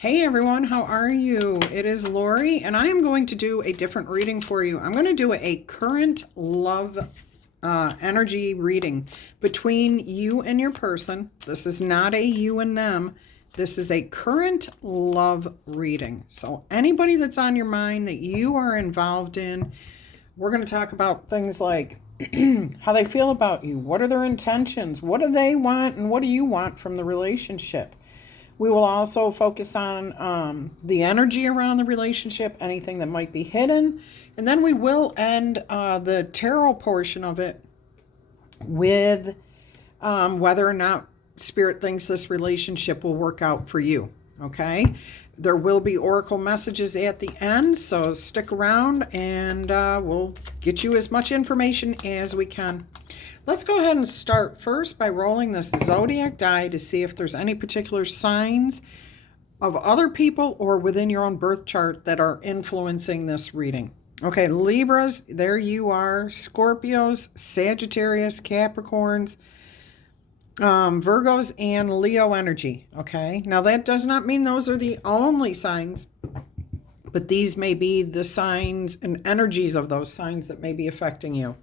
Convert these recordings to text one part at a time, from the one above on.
Hey everyone, how are you? It is Laurie, and I am going to do a different reading for you. I'm going to do a current love energy reading between you and your person. This is not a you and them. This is a current love reading. So anybody that's on your mind that you are involved in, we're going to talk about things like how they feel about you. What are their intentions? What do they want? And what do you want from the relationship? We will also focus on the energy around the relationship, anything that might be hidden. And then we will end the tarot portion of it with whether or not Spirit thinks this relationship will work out for you. Okay? There will be oracle messages at the end, so stick around and we'll get you as much information as we can. Let's go ahead and start first by rolling this Zodiac die to see if there's any particular signs of other people or within your own birth chart that are influencing this reading. Okay, Libras, there you are. Scorpios, Sagittarius, Capricorns, Virgos, and Leo energy. Okay, now that does not mean those are the only signs, but these may be the signs and energies of those signs that may be affecting you.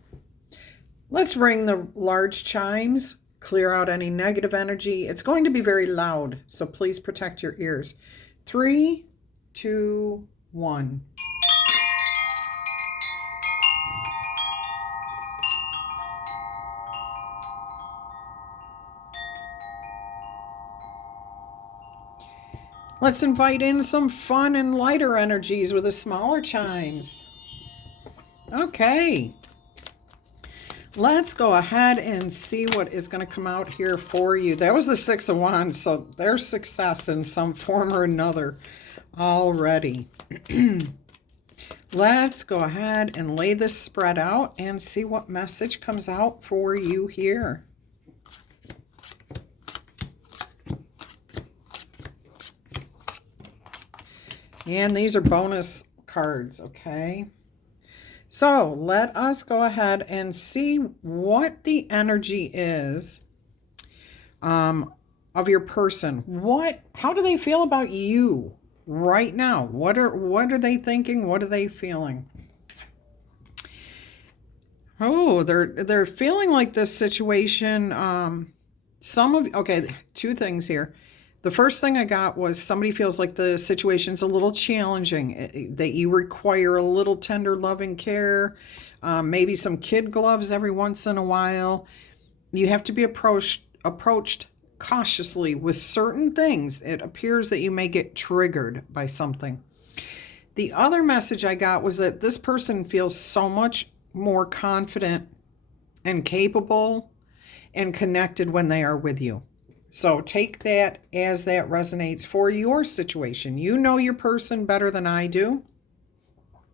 Let's ring the large chimes, clear out any negative energy. It's going to be very loud, so please protect your ears. 3, 2, 1. Let's invite in some fun and lighter energies with the smaller chimes. Okay. Let's go ahead and see what is going to come out here for you. That was the Six of Wands, so there's success in some form or another already. Let's go ahead and lay this spread out and see what message comes out for you here. And these are bonus cards, okay? So let us go ahead and see what the energy is of your person. How do they feel about you right now? What are they thinking? What are they feeling? Oh, they're feeling like this situation. Okay, two things here. The first thing I got was somebody feels like the situation's a little challenging, that you require a little tender loving care, maybe some kid gloves every once in a while. You have to be approached cautiously with certain things. It appears that you may get triggered by something. The other message I got was that this person feels so much more confident and capable and connected when they are with you. So take that as that resonates for your situation. You know your person better than I do.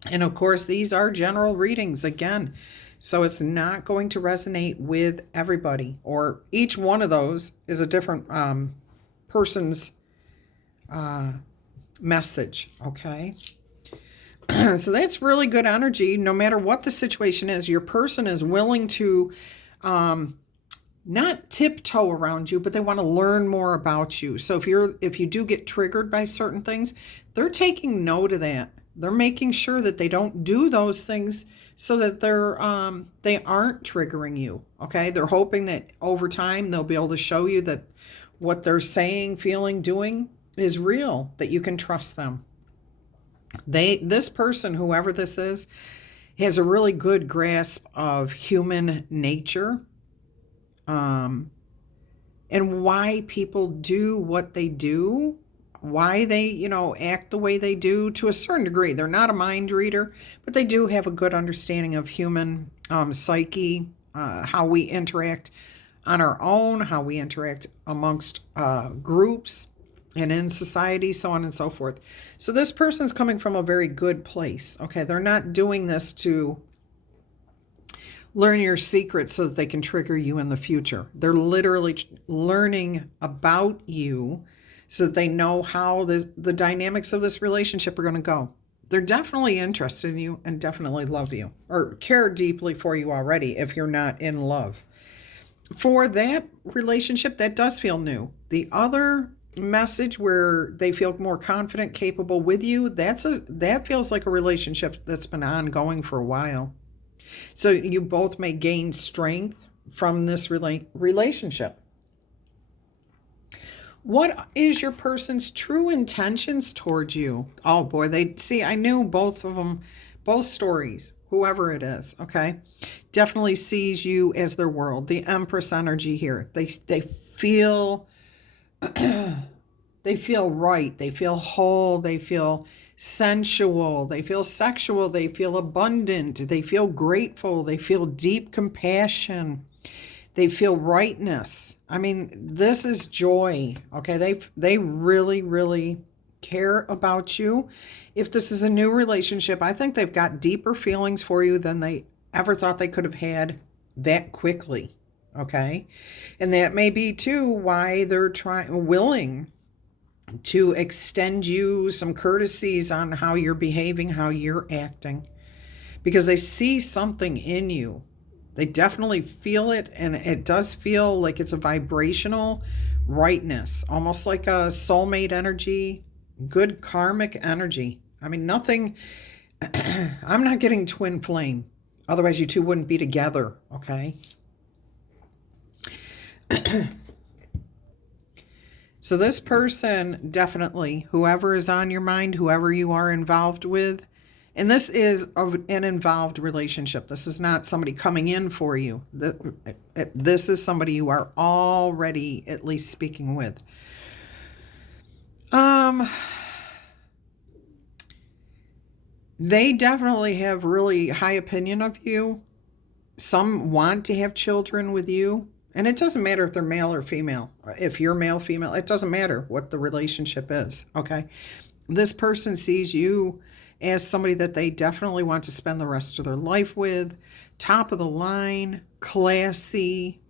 And of course, these are general readings again. So it's not going to resonate with everybody, or each one of those is a different person's message. Okay. So that's really good energy. No matter what the situation is, your person is willing to not tiptoe around you, but they want to learn more about you. So if you do get triggered by certain things, they're taking note of that. They're making sure that they don't do those things so that they aren't triggering you. Okay? They're hoping that over time they'll be able to show you that what they're saying, feeling, doing is real, that you can trust them. This person, whoever this is, has a really good grasp of human nature. And why people do what they do, why they, act the way they do to a certain degree. They're not a mind reader, but they do have a good understanding of human psyche, how we interact on our own, how we interact amongst groups and in society, so on and so forth. So this person's coming from a very good place. Okay, they're not doing this to learn your secrets so that they can trigger you in the future. They're literally learning about you so that they know how the dynamics of this relationship are going to go. They're definitely interested in you and definitely love you, or care deeply for you already if you're not in love. For that relationship, that does feel new. The other message where they feel more confident, capable with you, that feels like a relationship that's been ongoing for a while. So you both may gain strength from this relationship. What is your person's true intentions towards you? Oh boy, I knew both of them, both stories, whoever it is, okay? Definitely sees you as their world. The Empress energy here. They feel they feel right, they feel whole, they feel sensual, they feel sexual, they feel abundant, they feel grateful, they feel deep compassion. They feel rightness. I mean, this is joy. Okay, they really, really care about you. If this is a new relationship, I think they've got deeper feelings for you than they ever thought they could have had that quickly. Okay, and that may be too why they're willing to extend you some courtesies on how you're behaving, how you're acting, because they see something in you. They definitely feel it, and it does feel like it's a vibrational rightness, almost like a soulmate energy, good karmic energy. I mean, nothing, I'm not getting twin flame. Otherwise, you two wouldn't be together, okay? So this person, definitely, whoever is on your mind, whoever you are involved with, and this is an involved relationship. This is not somebody coming in for you. This is somebody you are already at least speaking with. They definitely have really high opinion of you. Some want to have children with you. And it doesn't matter if they're male or female. If you're male, female, it doesn't matter what the relationship is, okay? This person sees you as somebody that they definitely want to spend the rest of their life with, top of the line, classy,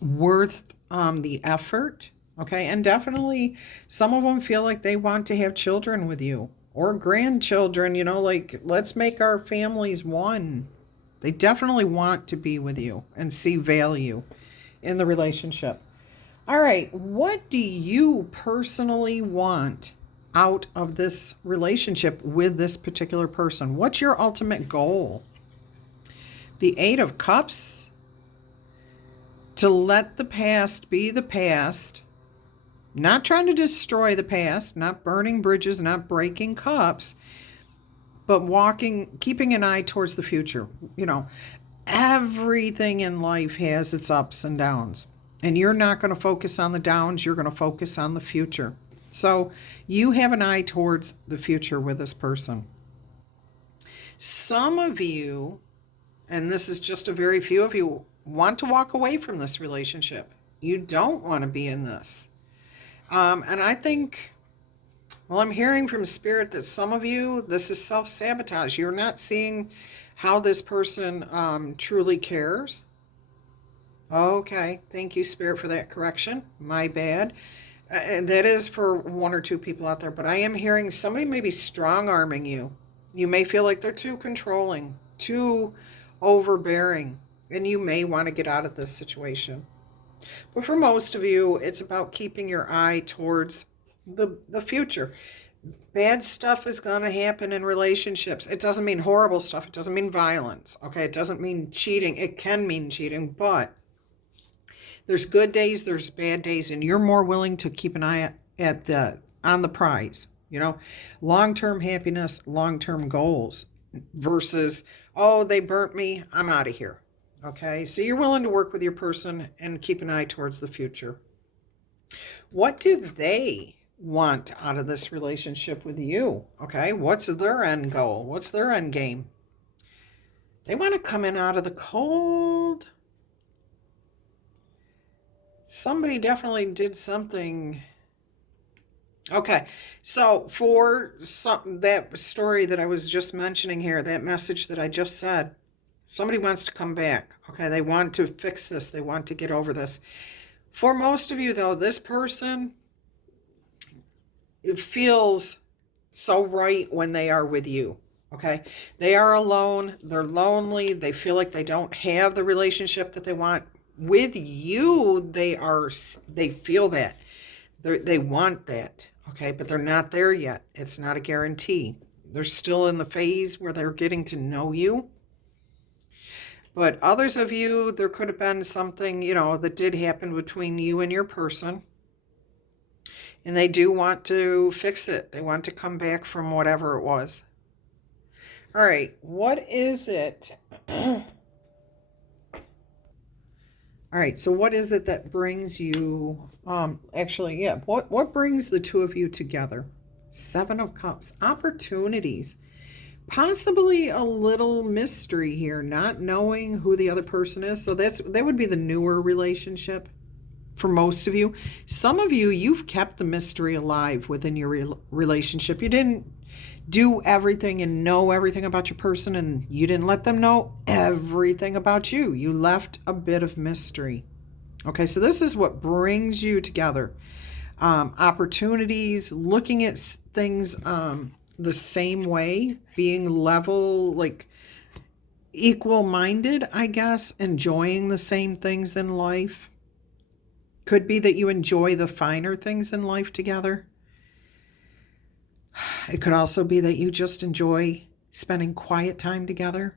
worth the effort, okay? And definitely some of them feel like they want to have children with you or grandchildren, like let's make our families one. They definitely want to be with you and see value in the relationship. All right, what do you personally want out of this relationship with this particular person? What's your ultimate goal? The Eight of Cups, to let the past be the past, not trying to destroy the past, not burning bridges, not breaking cups, but keeping an eye towards the future. Everything in life has its ups and downs, and you're not going to focus on the downs, you're going to focus on the future. So you have an eye towards the future with this person. Some of you, and this is just a very few of you, want to walk away from this relationship. You don't want to be in this. And I think, well, I'm hearing from Spirit that some of you, this is self-sabotage. You're not seeing how this person truly cares. Okay, thank you, Spirit, for that correction. My bad. And that is for one or two people out there, but I am hearing somebody may be strong-arming you. You may feel like they're too controlling, too overbearing, and you may want to get out of this situation. But for most of you, it's about keeping your eye towards the future. Bad stuff is going to happen in relationships. It doesn't mean horrible stuff. It doesn't mean violence. Okay, it doesn't mean cheating. It can mean cheating, but there's good days, there's bad days, and you're more willing to keep an eye on the prize. Long-term happiness, long-term goals versus, oh, they burnt me, I'm out of here. Okay, so you're willing to work with your person and keep an eye towards the future. What do they want out of this relationship with you? Okay, what's their end goal? What's their end game? They want to come in out of the cold. Somebody definitely did something. Okay, so for that story that I was just mentioning here, that message that I just said, somebody wants to come back. Okay, they want to fix this. They want to get over this. For most of you, though, this person, it feels so right when they are with you. Okay, they are alone. They're lonely. They feel like they don't have the relationship that they want. With you, they feel that. They want that, okay, but they're not there yet. It's not a guarantee. They're still in the phase where they're getting to know you. But others of you, there could have been something, that did happen between you and your person. And they do want to fix it. They want to come back from whatever it was. All right, what is it? All right, so what is it that brings you, what brings the two of you together? Seven of Cups, opportunities, possibly a little mystery here, not knowing who the other person is. So that would be the newer relationship for most of you. Some of you, you've kept the mystery alive within your relationship. You didn't do everything and know everything about your person, and you didn't let them know everything about you. You left a bit of mystery. Okay, so this is what brings you together. Opportunities, looking at things the same way, being level, like equal-minded, I guess, enjoying the same things in life. Could be that you enjoy the finer things in life together. It could also be that you just enjoy spending quiet time together.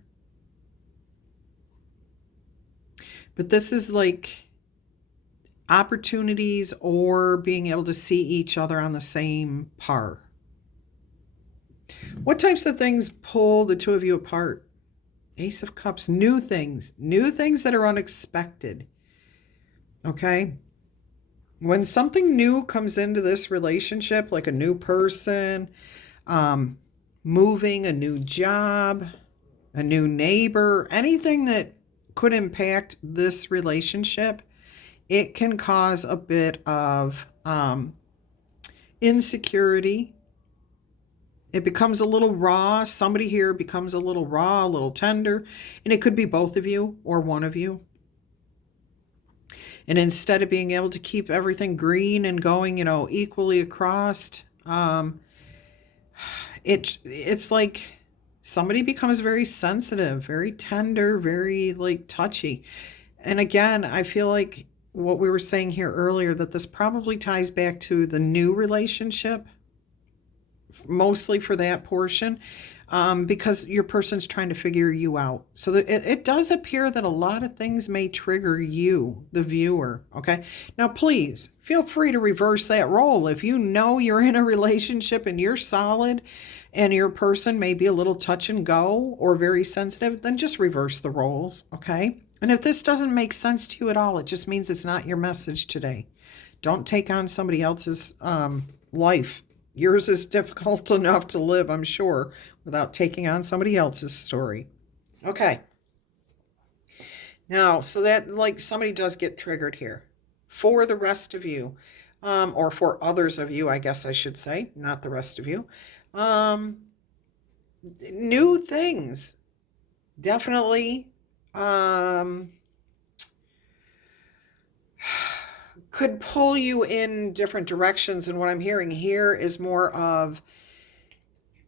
But this is like opportunities or being able to see each other on the same par. What types of things pull the two of you apart? Ace of Cups, new things that are unexpected. Okay? When something new comes into this relationship, like a new person, moving, a new job, a new neighbor, anything that could impact this relationship, it can cause a bit of insecurity. It becomes a little raw. Somebody here becomes a little raw, a little tender, and it could be both of you or one of you. And instead of being able to keep everything green and going, equally across, it's like somebody becomes very sensitive, very tender, very like touchy. And again, I feel like what we were saying here earlier, that this probably ties back to the new relationship, mostly for that portion, because your person's trying to figure you out. So that it does appear that a lot of things may trigger you, the viewer, okay? Now, please feel free to reverse that role. If you know you're in a relationship and you're solid and your person may be a little touch and go or very sensitive, then just reverse the roles, okay? And if this doesn't make sense to you at all, it just means it's not your message today. Don't take on somebody else's life. Yours is difficult enough to live, I'm sure, without taking on somebody else's story. Okay. Now, so that, like, somebody does get triggered here. For the rest of you, or for others of you, I guess I should say, not the rest of you, new things. Definitely could pull you in different directions. And what I'm hearing here is more of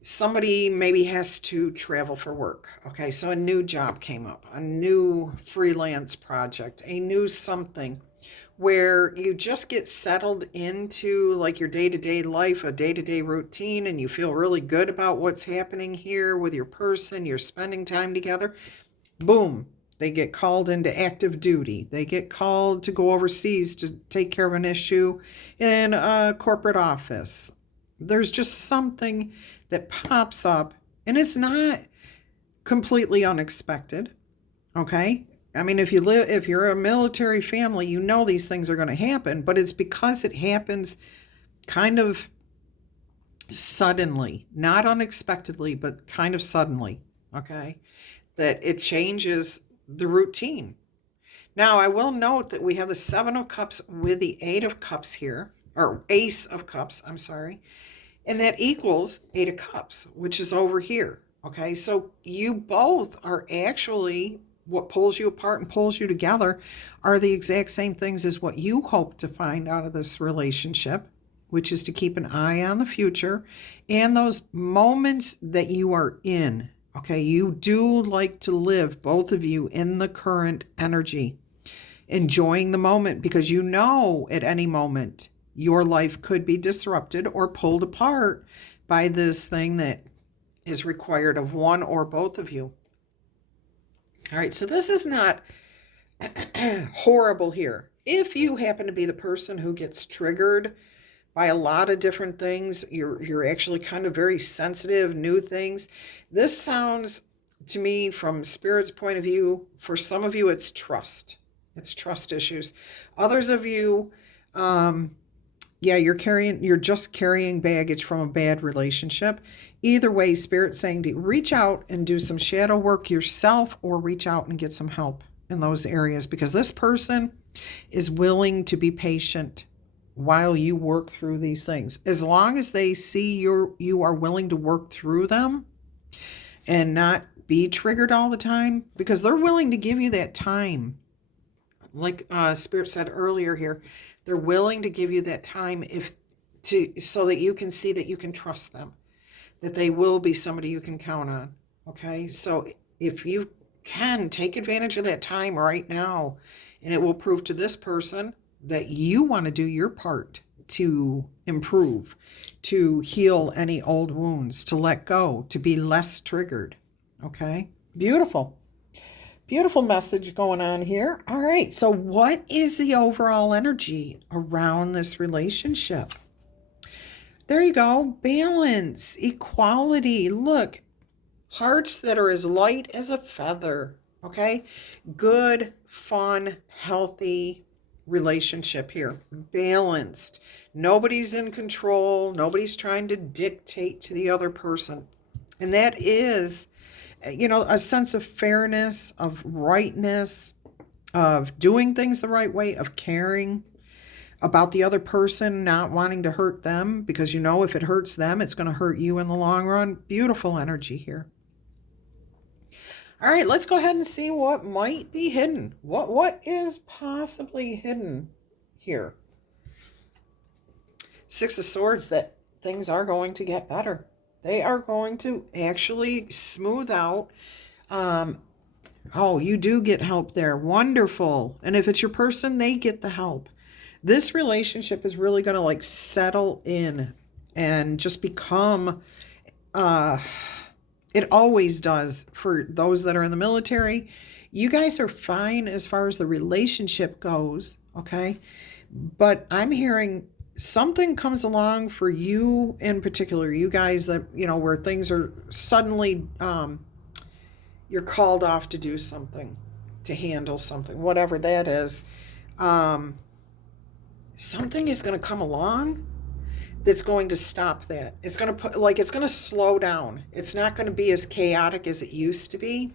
somebody maybe has to travel for work. Okay, so a new job came up, a new freelance project, a new something where you just get settled into like your day-to-day life, a day-to-day routine, and you feel really good about what's happening here with your person. You're spending time together. Boom. They get called into active duty. They get called to go overseas to take care of an issue in a corporate office. There's just something that pops up, and it's not completely unexpected, okay? I mean, if you're a military family, you know these things are going to happen, but it's because it happens kind of suddenly, not unexpectedly, but kind of suddenly, okay? That it changes the routine. Now, I will note that we have the Seven of Cups with the Eight of Cups here, or Ace of Cups, I'm sorry, and that equals Eight of Cups, which is over here, okay? So you both are actually, what pulls you apart and pulls you together are the exact same things as what you hope to find out of this relationship, which is to keep an eye on the future and those moments that you are in. Okay, you do like to live, both of you, in the current energy, enjoying the moment, because you know at any moment your life could be disrupted or pulled apart by this thing that is required of one or both of you. All right, so this is not horrible here. If you happen to be the person who gets triggered by a lot of different things, you're actually kind of very sensitive, new things. This sounds to me from Spirit's point of view, for some of you it's trust. It's trust issues. Others of you, you're just carrying baggage from a bad relationship. Either way, Spirit's saying to reach out and do some shadow work yourself, or reach out and get some help in those areas, because this person is willing to be patient while you work through these things. As long as they see you are willing to work through them and not be triggered all the time, because they're willing to give you that time. Like Spirit said earlier here, they're willing to give you that time so that you can see that you can trust them, that they will be somebody you can count on. Okay, so if you can take advantage of that time right now, and it will prove to this person that you want to do your part to improve, to heal any old wounds, to let go, to be less triggered. Okay, beautiful. Beautiful message going on here. All right, so what is the overall energy around this relationship? There you go. Balance, equality. Look, hearts that are as light as a feather. Okay, good, fun, healthy relationship here. Balanced. Nobody's in control. Nobody's trying to dictate to the other person. And that is, a sense of fairness, of rightness, of doing things the right way, of caring about the other person, not wanting to hurt them, because if it hurts them, it's going to hurt you in the long run. Beautiful energy here. All right, let's go ahead and see what might be hidden. What is possibly hidden here? Six of Swords, that things are going to get better. They are going to actually smooth out. You do get help there. Wonderful. And if it's your person, they get the help. This relationship is really going to settle in and just become, it always does for those that are in the military. You guys are fine as far as the relationship goes, okay? But I'm hearing something comes along for you in particular, you guys that, where things are suddenly, you're called off to do something, to handle something, whatever that is. Something is going to come along that's going to stop that. It's going to it's going to slow down. It's not going to be as chaotic as it used to be.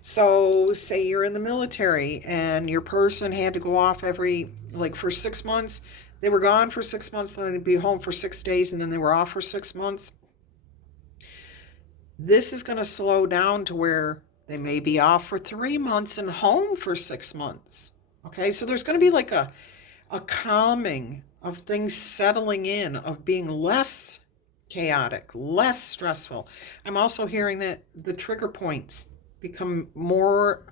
So say you're in the military and your person had to go off for 6 months. They were gone for 6 months, then they'd be home for 6 days, and then they were off for 6 months. This is going to slow down to where they may be off for 3 months and home for 6 months. Okay, so there's going to be a calming of things settling in, of being less chaotic, less stressful. I'm also hearing that the trigger points become more,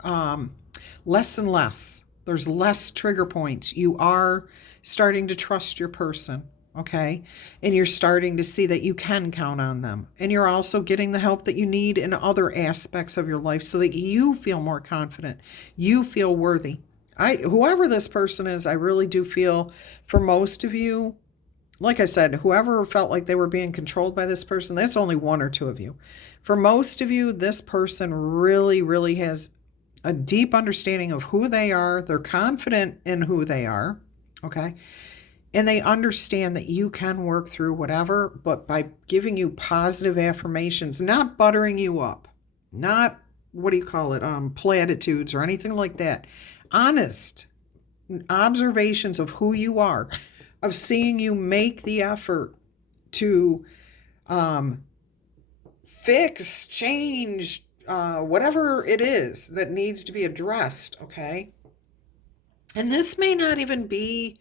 less and less. There's less trigger points. You are starting to trust your person, okay? And you're starting to see that you can count on them. And you're also getting the help that you need in other aspects of your life so that you feel more confident. You feel worthy. Whoever this person is, I really do feel for most of you, like I said, whoever felt like they were being controlled by this person, that's only one or two of you. For most of you, this person really, really has a deep understanding of who they are. They're confident in who they are, okay? And they understand that you can work through whatever, but by giving you positive affirmations, not buttering you up, not, platitudes or anything like that. Honest observations of who you are, of seeing you make the effort to fix, change, whatever it is that needs to be addressed, okay? And this may not even be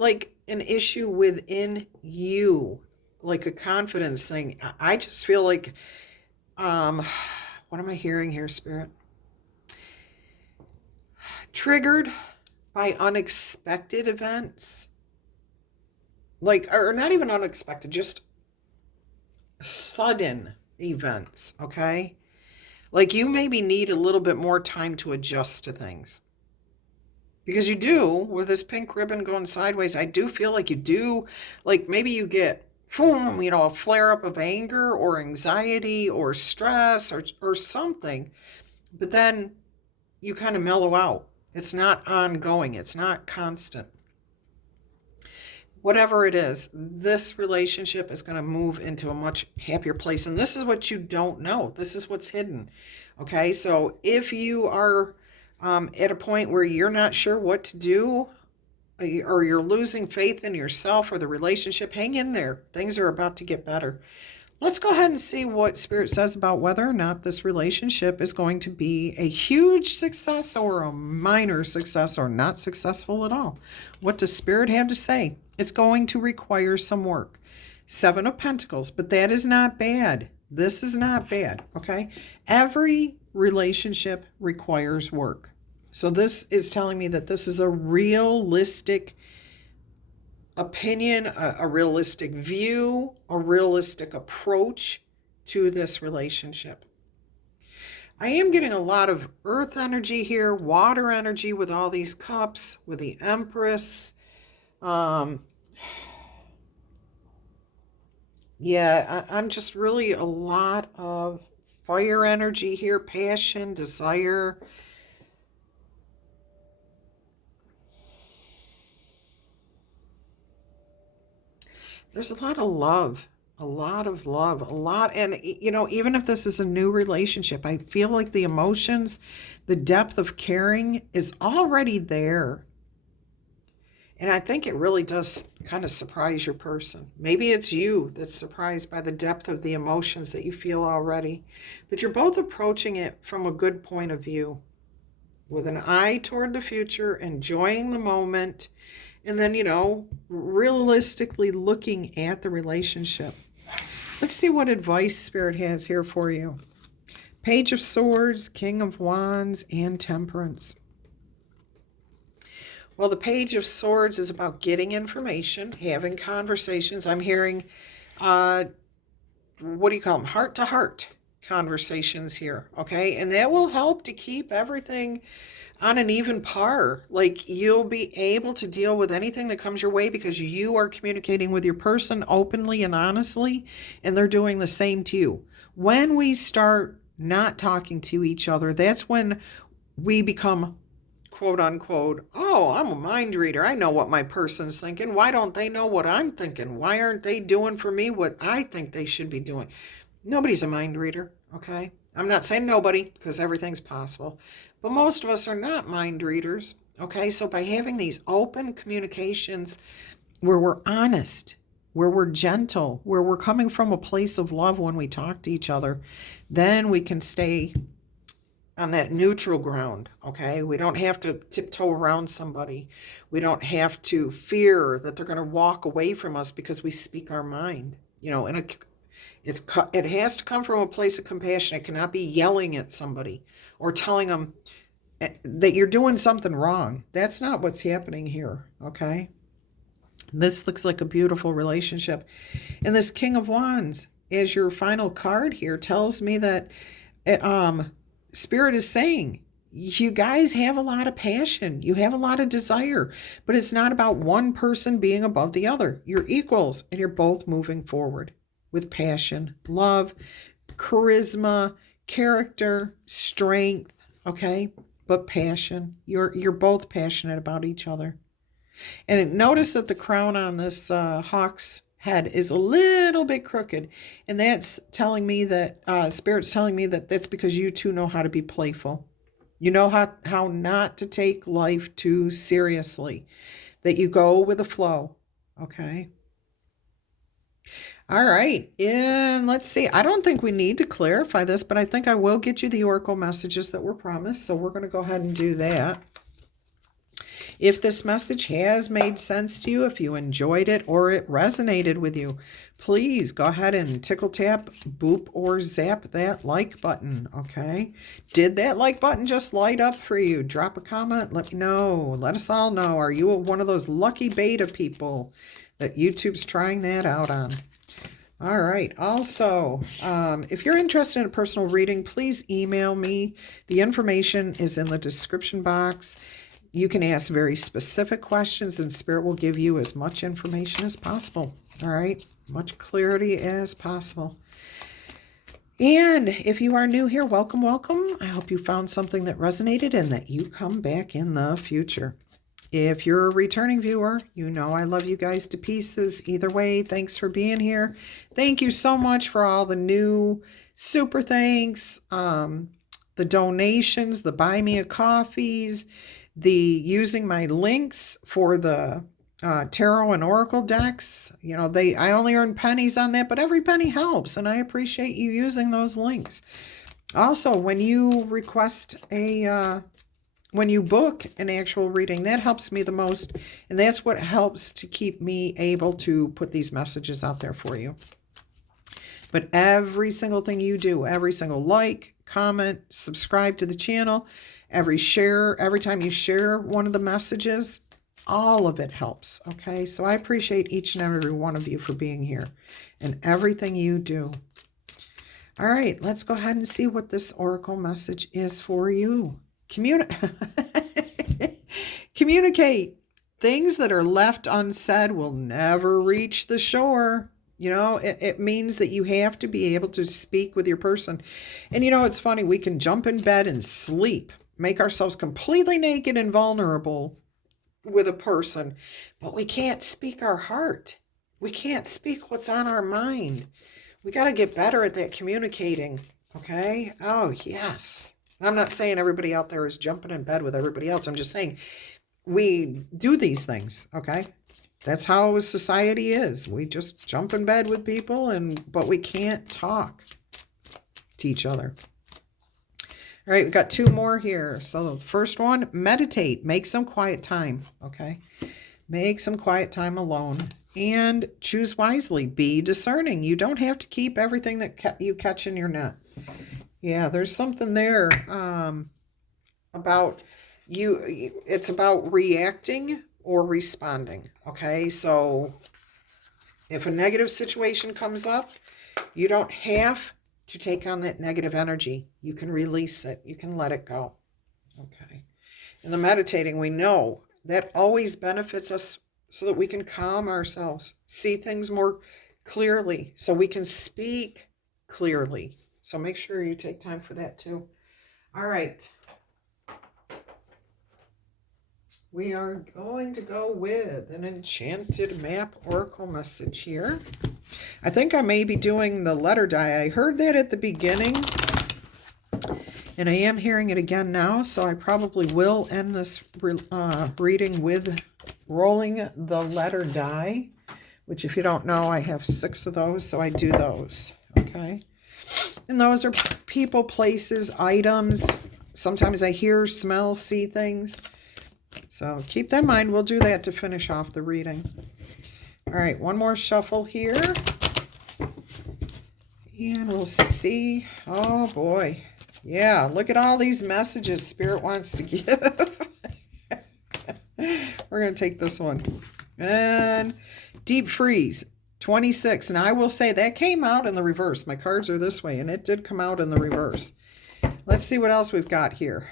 an issue within you, like a confidence thing. I just feel like, what am I hearing here, Spirit? Triggered by unexpected events. like, or not even unexpected, just sudden events, okay? Like you maybe need a little bit more time to adjust to things. Because you do, with this pink ribbon going sideways, I do feel like you do, like maybe you get, boom, a flare up of anger or anxiety or stress or something, but then you kind of mellow out. It's not ongoing, it's not constant. Whatever it is, this relationship is going to move into a much happier place. And this is what you don't know. This is what's hidden. Okay, so if you are at a point where you're not sure what to do, or you're losing faith in yourself or the relationship, hang in there. Things are about to get better. Let's go ahead and see what Spirit says about whether or not this relationship is going to be a huge success or a minor success or not successful at all. What does Spirit have to say? It's going to require some work. 7 of Pentacles, but that is not bad. This is not bad, okay? Every relationship requires work. So this is telling me that this is a realistic opinion, a realistic view, a realistic approach to this relationship. I am getting a lot of earth energy here, water energy with all these cups, with the Empress. Yeah, I'm just really a lot of fire energy here, passion, desire. There's a lot of love, a lot of love, a lot. And, even if this is a new relationship, I feel like the emotions, the depth of caring is already there. And I think it really does kind of surprise your person. Maybe it's you that's surprised by the depth of the emotions that you feel already. But you're both approaching it from a good point of view, with an eye toward the future, enjoying the moment, and then, realistically looking at the relationship. Let's see what advice Spirit has here for you. Page of Swords, King of Wands, and Temperance. Well, the Page of Swords is about getting information, having conversations. I'm hearing, what do you call them? Heart-to-heart conversations here, okay? And that will help to keep everything on an even par. Like you'll be able to deal with anything that comes your way because you are communicating with your person openly and honestly, and they're doing the same to you. When we start not talking to each other, that's when we become, quote unquote, oh, I'm a mind reader. I know what my person's thinking. Why don't they know what I'm thinking? Why aren't they doing for me what I think they should be doing? Nobody's a mind reader, okay? I'm not saying nobody, because everything's possible. But most of us are not mind readers, okay? So by having these open communications where we're honest, where we're gentle, where we're coming from a place of love when we talk to each other, then we can stay on that neutral ground, okay? We don't have to tiptoe around somebody. We don't have to fear that they're going to walk away from us because we speak our mind. And it has to come from a place of compassion. It cannot be yelling at somebody or telling them that you're doing something wrong. That's not what's happening here, okay? This looks like a beautiful relationship. And this King of Wands, as your final card here, tells me that Spirit is saying, you guys have a lot of passion. You have a lot of desire, but it's not about one person being above the other. You're equals, and you're both moving forward with passion, love, charisma, character, strength, okay? But passion. You're both passionate about each other. And notice that the crown on this hawk's head is a little bit crooked. And that's telling me that, Spirit's telling me that that's because you two know how to be playful. You know how not to take life too seriously. That you go with the flow, okay? All right, and let's see. I don't think we need to clarify this, but I think I will get you the oracle messages that were promised, so we're going to go ahead and do that. If this message has made sense to you, if you enjoyed it or it resonated with you, please go ahead and tickle tap, boop, or zap that like button, okay? Did that like button just light up for you? Drop a comment, let me know. Let us all know. Are you one of those lucky beta people that YouTube's trying that out on. All right. Also, if you're interested in a personal reading, please email me. The information is in the description box. You can ask very specific questions, and Spirit will give you as much information as possible. All right? Much clarity as possible. And if you are new here, welcome, welcome. I hope you found something that resonated and that you come back in the future. If you're a returning viewer, you know I love you guys to pieces. Either way, thanks for being here. Thank you so much for all the new super thanks, the donations, the buy me a coffees, the using my links for the tarot and oracle decks. You know, I only earn pennies on that, but every penny helps, and I appreciate you using those links. Also, when you request when you book an actual reading, that helps me the most, and that's what helps to keep me able to put these messages out there for you. But every single thing you do, every single like, comment, subscribe to the channel, every share, every time you share one of the messages, all of it helps, okay? So I appreciate each and every one of you for being here and everything you do. All right, let's go ahead and see what this oracle message is for you. Communicate. Things that are left unsaid will never reach the shore. You know, it means that you have to be able to speak with your person. And you know, it's funny, we can jump in bed and sleep, make ourselves completely naked and vulnerable with a person, but we can't speak our heart. We can't speak what's on our mind. We got to get better at that communicating, okay? Oh, yes. I'm not saying everybody out there is jumping in bed with everybody else. I'm just saying we do these things, okay? That's how society is. We just jump in bed with people, but we can't talk to each other. All right, we've got two more here. So the first one, meditate. Make some quiet time, okay? Make some quiet time alone. And choose wisely. Be discerning. You don't have to keep everything that you catch in your net. Yeah, there's something there about you. It's about reacting or responding, okay? So if a negative situation comes up, you don't have to take on that negative energy. You can release it. You can let it go, okay? In the meditating, we know that always benefits us so that we can calm ourselves, see things more clearly, so we can speak clearly. So make sure you take time for that too. All right. We are going to go with an enchanted map oracle message here. I think I may be doing the letter die. I heard that at the beginning, and I am hearing it again now, so I probably will end this reading with rolling the letter die, which if you don't know, I have 6 of those, so I do those, okay? And those are people, places, items. Sometimes I hear, smell, see things. So keep that in mind. We'll do that to finish off the reading. All right, one more shuffle here. And we'll see. Oh, boy. Yeah, look at all these messages Spirit wants to give. We're going to take this one. And deep freeze. 26, and I will say that came out in the reverse. My cards are this way, and it did come out in the reverse. Let's see what else we've got here.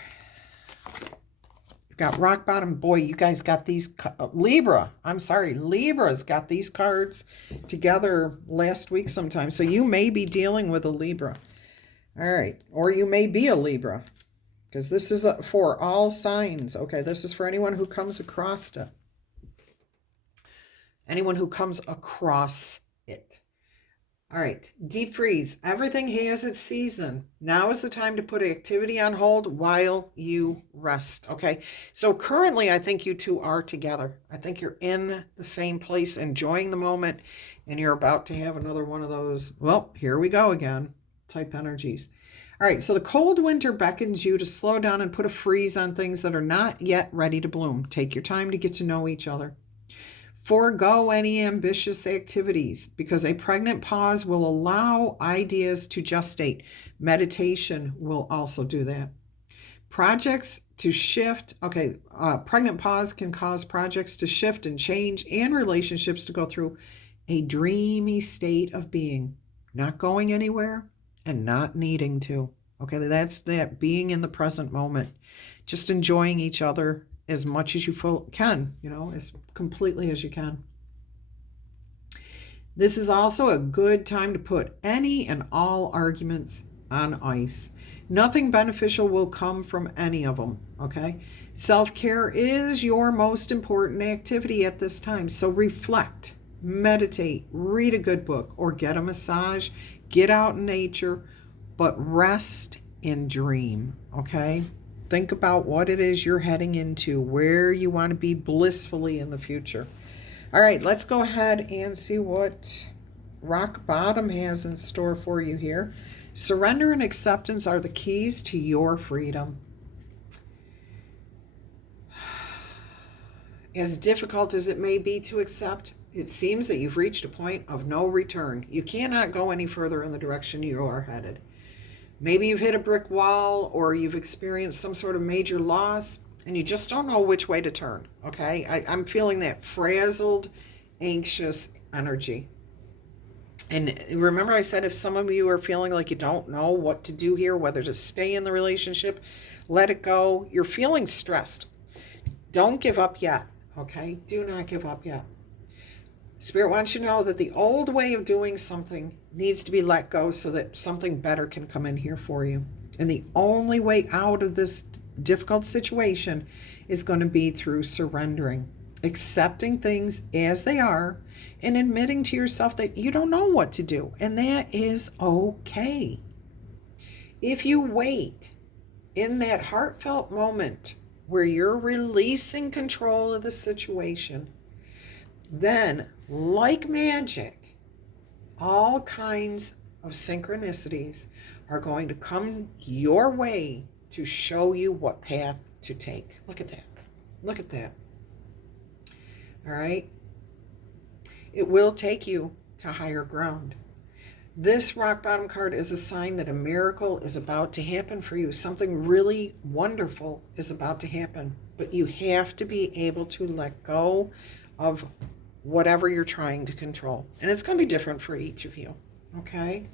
We've got rock bottom. Boy, you guys got these. Libra's got these cards together last week sometime. So you may be dealing with a Libra. All right, or you may be a Libra, because this is for all signs. Okay, this is for anyone who comes across it. Anyone who comes across it. All right, deep freeze. Everything has its season. Now is the time to put activity on hold while you rest, okay? So currently, I think you two are together. I think you're in the same place, enjoying the moment, and you're about to have another one of those, well, here we go again, type energies. All right, so the cold winter beckons you to slow down and put a freeze on things that are not yet ready to bloom. Take your time to get to know each other. Forego any ambitious activities, because a pregnant pause will allow ideas to gestate. Meditation will also do that. Projects to shift. Okay, pregnant pause can cause projects to shift and change and relationships to go through a dreamy state of being, not going anywhere and not needing to. Okay, that's that being in the present moment, just enjoying each other as much as you can, as completely as you can. This is also a good time to put any and all arguments on ice. Nothing beneficial will come from any of them, okay? Self-care is your most important activity at this time. So reflect, meditate, read a good book, or get a massage, get out in nature, but rest and dream, okay? Think about what it is you're heading into, where you want to be blissfully in the future. All right, let's go ahead and see what Rock Bottom has in store for you here. Surrender and acceptance are the keys to your freedom. As difficult as it may be to accept, it seems that you've reached a point of no return. You cannot go any further in the direction you are headed. Maybe you've hit a brick wall, or you've experienced some sort of major loss, and you just don't know which way to turn, okay? I'm feeling that frazzled, anxious energy. And remember I said if some of you are feeling like you don't know what to do here, whether to stay in the relationship, let it go. You're feeling stressed. Don't give up yet, okay? Do not give up yet. Spirit wants you to know that the old way of doing something needs to be let go so that something better can come in here for you. And the only way out of this difficult situation is going to be through surrendering, accepting things as they are, and admitting to yourself that you don't know what to do. And that is okay. If you wait in that heartfelt moment where you're releasing control of the situation, then, like magic, all kinds of synchronicities are going to come your way to show you what path to take. Look at that. Look at that. All right? It will take you to higher ground. This rock bottom card is a sign that a miracle is about to happen for you. Something really wonderful is about to happen. But you have to be able to let go of whatever you're trying to control. And it's going to be different for each of you. Okay?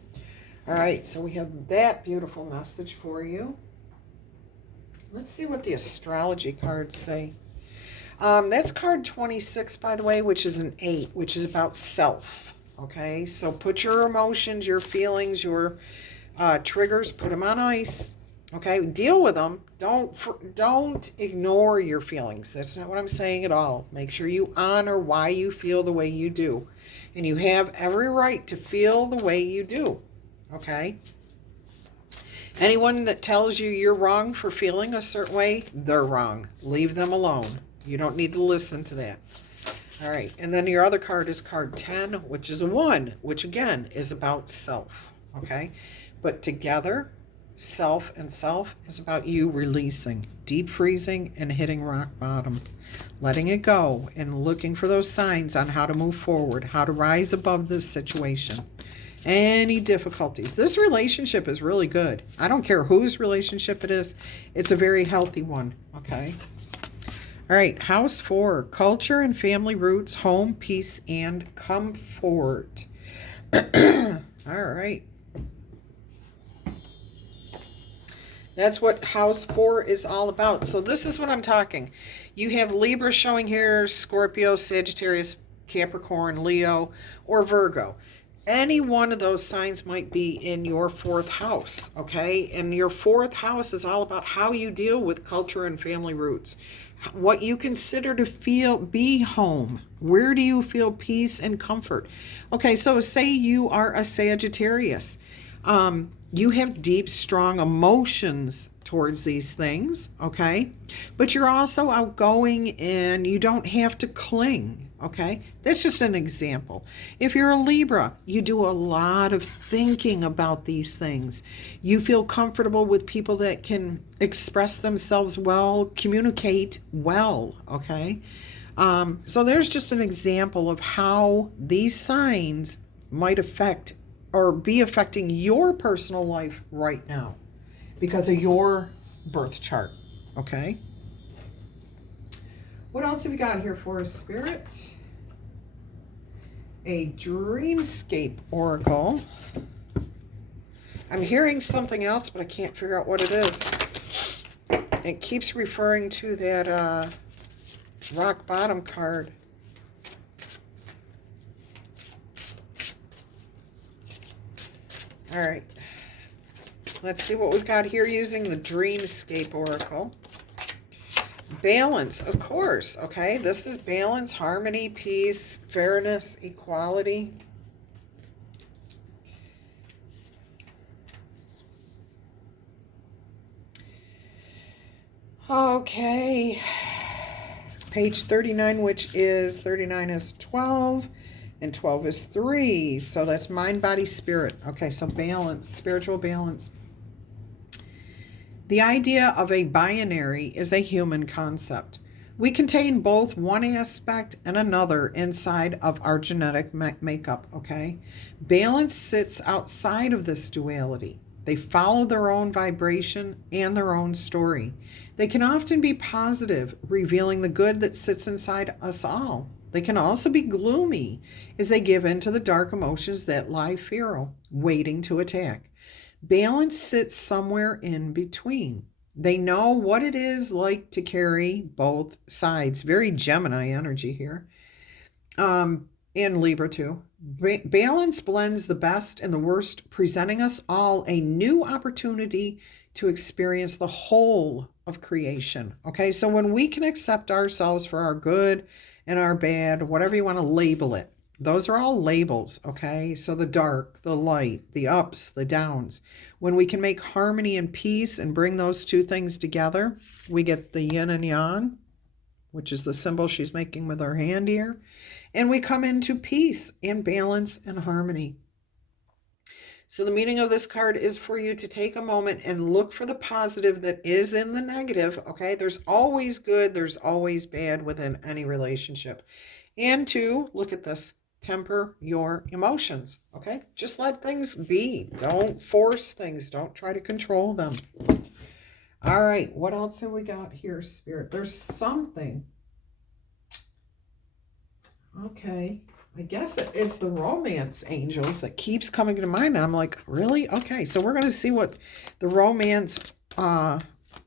All right, so we have that beautiful message for you. Let's see what the astrology cards say. That's card 26, by the way, which is an 8, which is about self. Okay, so put your emotions, your feelings, your triggers, put them on ice. Okay, deal with them. Don't ignore your feelings. That's not what I'm saying at all. Make sure you honor why you feel the way you do. And you have every right to feel the way you do. Okay? Anyone that tells you you're wrong for feeling a certain way, they're wrong. Leave them alone. You don't need to listen to that. All right. And then your other card is card 10, which is a 1, which again is about self. Okay? But together, self and self is about you releasing, deep freezing, and hitting rock bottom. Letting it go and looking for those signs on how to move forward, how to rise above this situation. Any difficulties. This relationship is really good. I don't care whose relationship it is. It's a very healthy one. Okay? All right. House 4. Culture and family roots, home, peace, and comfort. All right. That's what house 4 is all about. So this is what I'm talking. You have Libra showing here, Scorpio, Sagittarius, Capricorn, Leo, or Virgo. Any one of those signs might be in your 4th house, okay? And your 4th house is all about how you deal with culture and family roots. What you consider to be home. Where do you feel peace and comfort? Okay, so say you are a Sagittarius. You have deep, strong emotions towards these things, okay? But you're also outgoing and you don't have to cling, okay? That's just an example. If you're a Libra, you do a lot of thinking about these things. You feel comfortable with people that can express themselves well, communicate well, okay? So there's just an example of how these signs might affect or be affecting your personal life right now because of your birth chart. Okay. What else have we got here for us, Spirit? A dreamscape oracle. I'm hearing something else, but I can't figure out what it is. It keeps referring to that rock bottom card. All right. Let's see what we've got here using the dreamscape oracle. Balance, of course. Okay, this is balance, harmony, peace, fairness, equality. Okay, page 39, which is 39 is 12 and 12 is 3. So that's mind, body, spirit. Okay, so balance, spiritual balance. The idea of a binary is a human concept. We contain both one aspect and another inside of our genetic makeup, okay? Balance sits outside of this duality. They follow their own vibration and their own story. They can often be positive, revealing the good that sits inside us all. They can also be gloomy as they give in to the dark emotions that lie feral, waiting to attack. Balance sits somewhere in between. They know what it is like to carry both sides. Very Gemini energy here. And Libra too. Balance blends the best and the worst, presenting us all a new opportunity to experience the whole of creation. Okay, so when we can accept ourselves for our good and our bad, whatever you want to label it, those are all labels, okay? So the dark, the light, the ups, the downs. When we can make harmony and peace and bring those two things together, we get the yin and yang, which is the symbol she's making with her hand here. And we come into peace and balance and harmony. So the meaning of this card is for you to take a moment and look for the positive that is in the negative, okay? There's always good, there's always bad within any relationship. And to look at this, temper your emotions, okay? Just let things be. Don't force things. Don't try to control them. All right, what else have we got here, Spirit? There's something. Okay, I guess it's the romance angels that keeps coming to mind. And I'm like, really? Okay, so we're going to see what the romance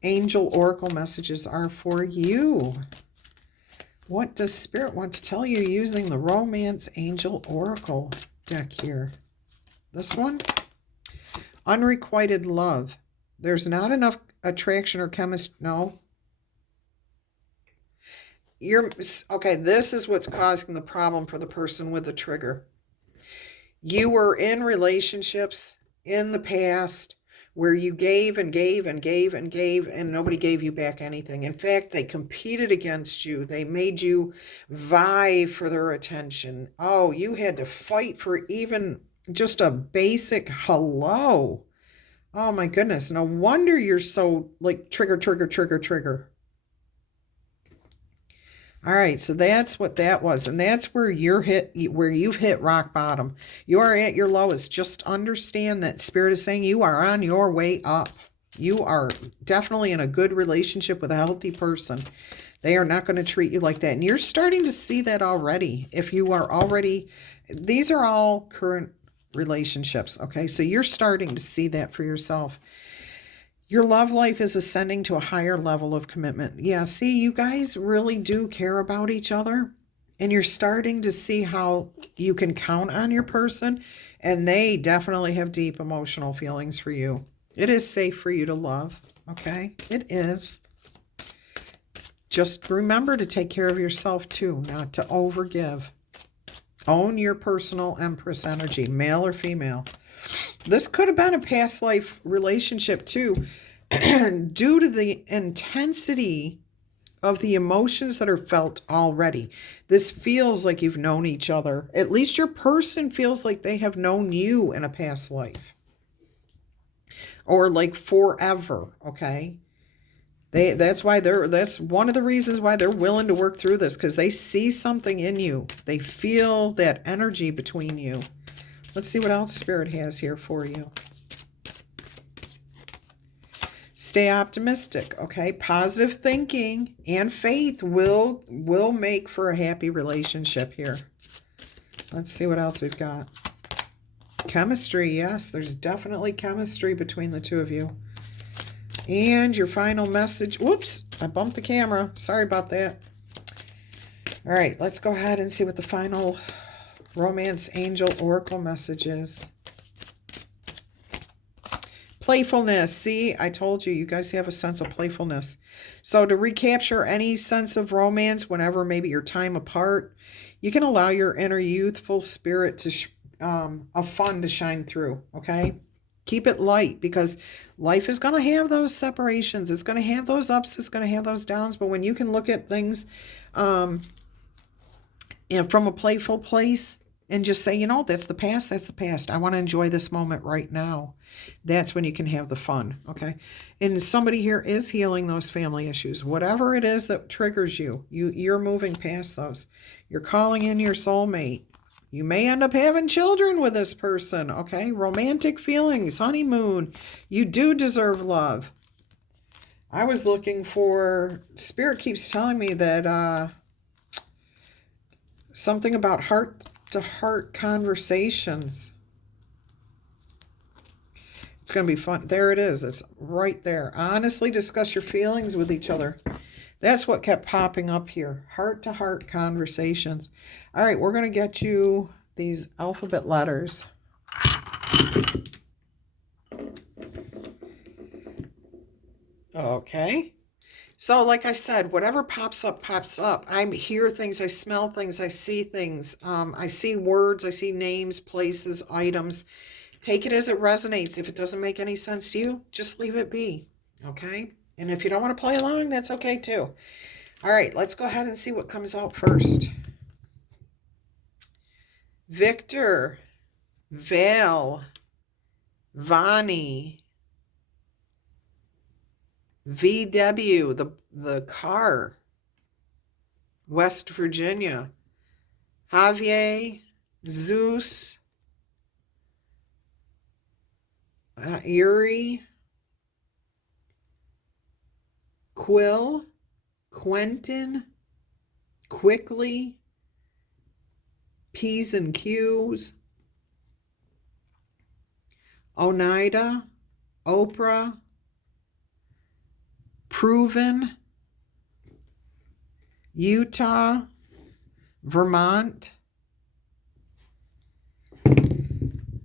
angel oracle messages are for you. What does Spirit want to tell you using the Romance Angel Oracle deck here? This one? Unrequited love. There's not enough attraction or chemistry. No. Okay, this is what's causing the problem for the person with the trigger. You were in relationships in the past where you gave and gave and gave and gave and nobody gave you back anything. In fact, they competed against you. They made you vie for their attention. Oh, you had to fight for even just a basic hello. Oh my goodness. No wonder you're so like trigger, trigger, trigger, trigger. All right, so that's what that was. And that's where you've hit rock bottom. You are at your lowest. Just understand that Spirit is saying you are on your way up. You are definitely in a good relationship with a healthy person. They are not going to treat you like that. And you're starting to see that already. If you are already, these are all current relationships, okay? So you're starting to see that for yourself. Your love life is ascending to a higher level of commitment. Yeah, see, you guys really do care about each other. And you're starting to see how you can count on your person. And they definitely have deep emotional feelings for you. It is safe for you to love, okay? It is. Just remember to take care of yourself too, not to overgive. Own your personal Empress energy, male or female. This could have been a past life relationship too, due to the intensity of the emotions that are felt already. This feels like you've known each other. At least your person feels like they have known you in a past life. Or like forever, okay? That's one of the reasons why they're willing to work through this, because they see something in you. They feel that energy between you. Let's see what else Spirit has here for you. Stay optimistic, okay? Positive thinking and faith will make for a happy relationship here. Let's see what else we've got. Chemistry, yes, there's definitely chemistry between the two of you. And your final message. Whoops, I bumped the camera. Sorry about that. All right, let's go ahead and see what the final Romance Angel Oracle message is. Playfulness. See, I told you, you guys have a sense of playfulness. So to recapture any sense of romance, whenever maybe your time apart, you can allow your inner youthful spirit to of fun to shine through, okay? Keep it light, because life is going to have those separations. It's going to have those ups. It's going to have those downs. But when you can look at things from a playful place and just say, you know, that's the past. That's the past. I want to enjoy this moment right now. That's when you can have the fun, okay? And somebody here is healing those family issues. Whatever it is that triggers you, you're moving past those. You're calling in your soulmate. You may end up having children with this person, okay? Romantic feelings, honeymoon. You do deserve love. I was looking for, Spirit keeps telling me that something about heart-to-heart conversations. It's going to be fun. There it is. It's right there. Honestly discuss your feelings with each other. That's what kept popping up here. Heart-to-heart conversations. All right, we're going to get you these alphabet letters. Okay. So like I said, whatever pops up, pops up. I hear things, I smell things, I see things. I see words, I see names, places, items. Take it as it resonates. If it doesn't make any sense to you, just leave it be. Okay? And if you don't want to play along, that's okay too. All right, let's go ahead and see what comes out first. Victor, Val, Vani, VW, the car, West Virginia, Javier, Zeus, Erie, Quill, Quentin, Quickly, P's and Q's, Oneida, Oprah, Proven, Utah, Vermont,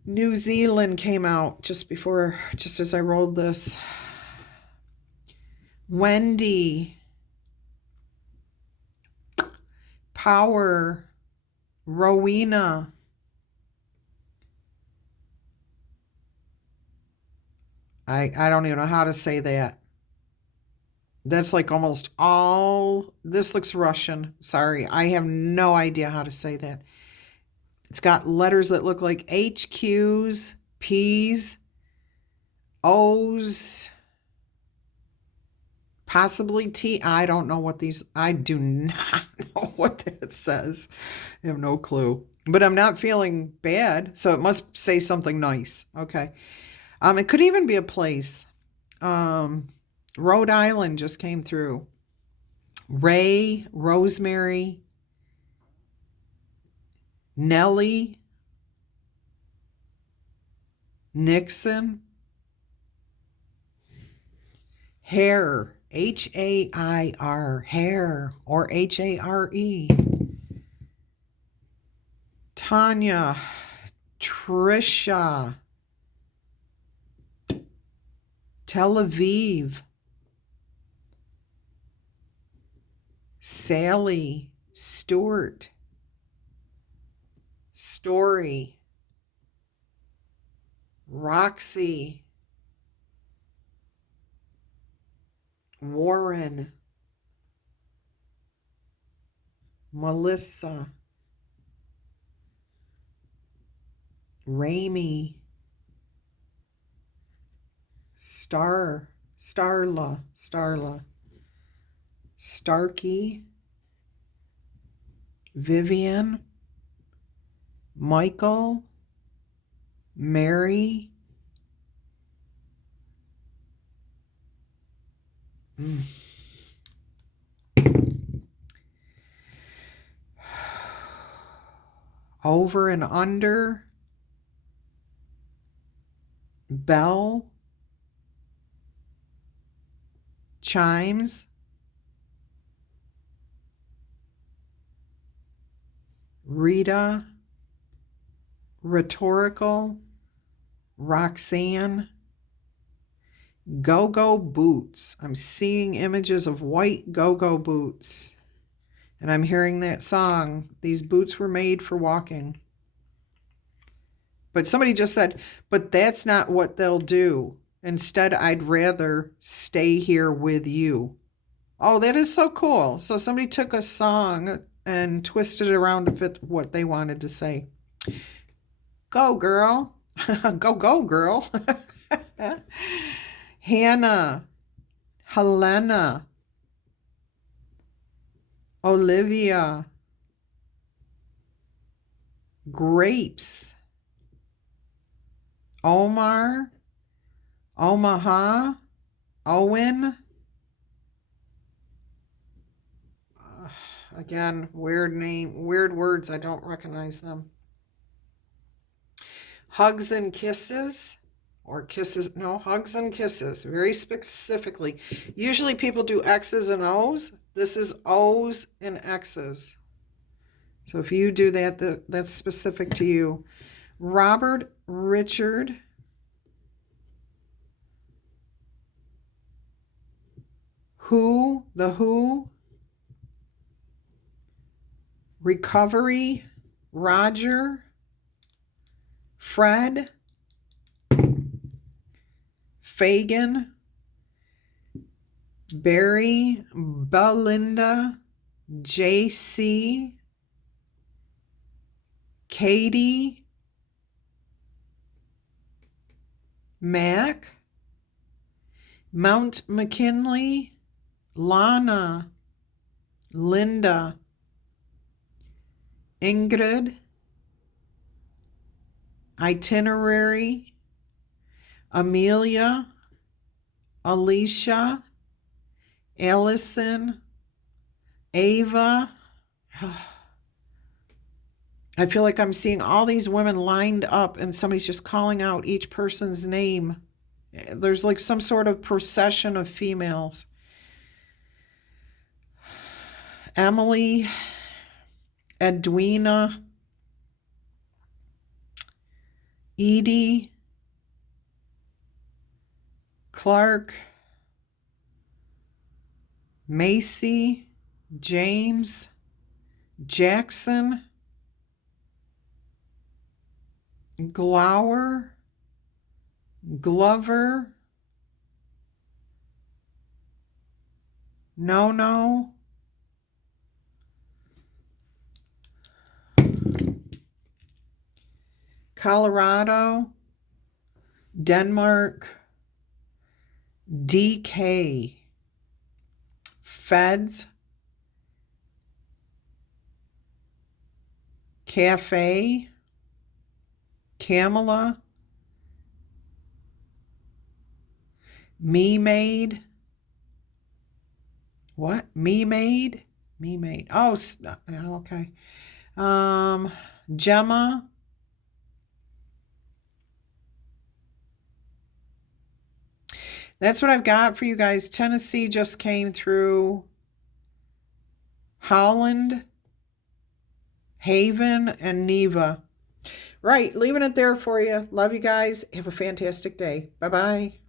New Zealand came out just as I rolled this. Wendy, Power, Rowena, I don't even know how to say that. That's like almost all, this looks Russian. Sorry, I have no idea how to say that. It's got letters that look like H, Q's, P's, O's, possibly T. I don't know what these, I do not know what that says. I have no clue. But I'm not feeling bad, so it must say something nice. Okay. It could even be a place. Rhode Island just came through. Ray, Rosemary, Nellie, Nixon, Hare, H-A-I-R, Hare, or H-A-R-E, Tanya, Trisha, Tel Aviv, Sally, Stewart, Story, Roxy, Warren, Melissa, Ramey, Starla, Starkey, Vivian, Michael, Mary, Over and under. Bell. Chimes. Rita. Rhetorical. Roxanne. Go-go boots. I'm seeing images of white go-go boots. And I'm hearing that song. These boots were made for walking. But somebody just said, but that's not what they'll do. Instead, I'd rather stay here with you. Oh, that is so cool. So somebody took a song and twisted it around to fit what they wanted to say. Go, girl. Go, go, girl. Hannah. Helena. Olivia. Grapes. Omar. Omaha. Owen. Again, weird name, weird words. I don't recognize them. Hugs and kisses. Or kisses, no, hugs and kisses, very specifically. Usually people do X's and O's. This is O's and X's. So if you do that, that's specific to you. Robert, Richard. Who, the Who. Recovery, Roger. Fred. Fagan, Barry, Belinda, JC, Katie, Mac, Mount McKinley, Lana, Linda, Ingrid, Itinerary, Amelia, Alicia, Allison, Ava. I feel like I'm seeing all these women lined up and somebody's just calling out each person's name. There's like some sort of procession of females. Emily, Edwina, Edie, Clark, Macy, James, Jackson, Glower, Glover, No, Colorado, Denmark, DK, Feds, Cafe, Camela, Me Made. What? Me Made? Me Made. Oh, okay. Gemma. That's what I've got for you guys. Tennessee just came through. Holland, Haven, and Neva. Right, leaving it there for you. Love you guys. Have a fantastic day. Bye-bye.